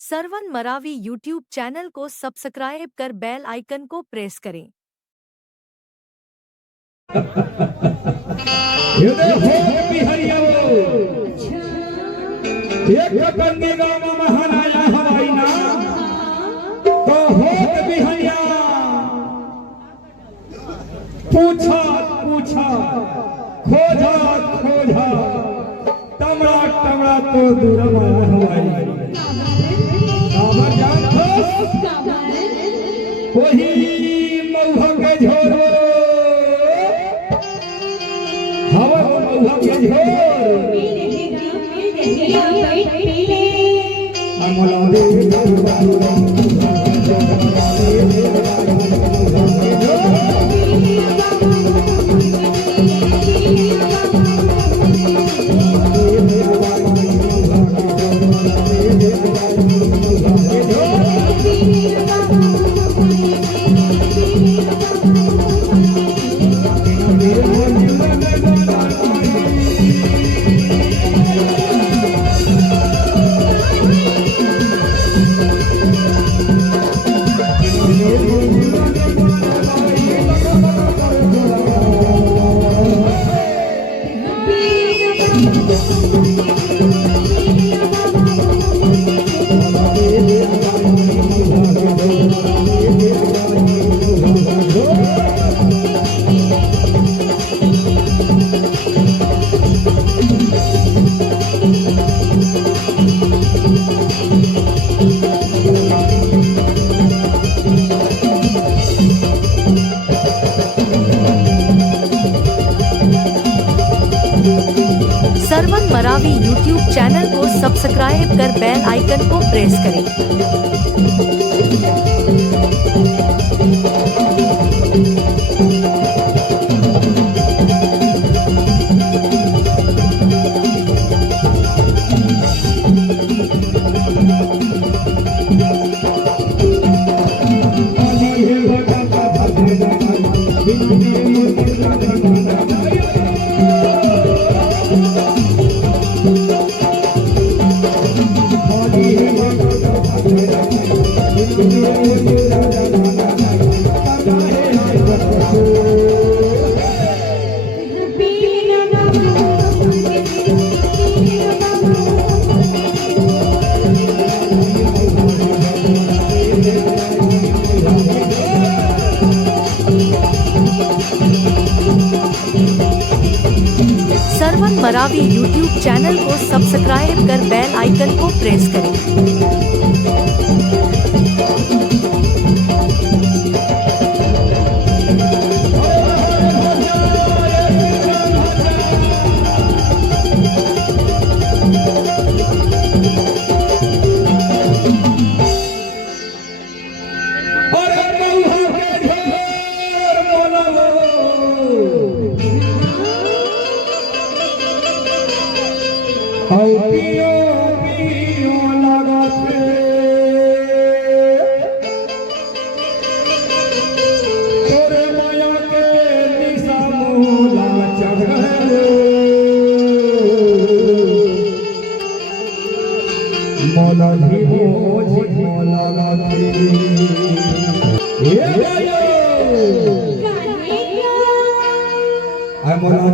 सरवन Maravi YouTube channel को subscribe कर बेल आइकन को प्रेस करें। ये देखो बिहारिया एक कंदी गांव में महानाया हवाई ना तो होत बिहारिया पूछा पूछा खोजा खोजा टमड़ा टमड़ा तो दूर हवाई काबर जानतो वही मौहा के झोरो हवा मौहा के झोर अमला सरवन मरावी यूट्यूब चैनल को सब्सक्राइब कर बेल आइकन को प्रेस करें। सरवन मरावी यूट्यूब चैनल को सब्सक्राइब कर बेल आइकन को प्रेस करें। पियो पियो लगते तोरे माया के निशा मोला चढ़े मोला जीवो मोला लाते ये गायो आई मोला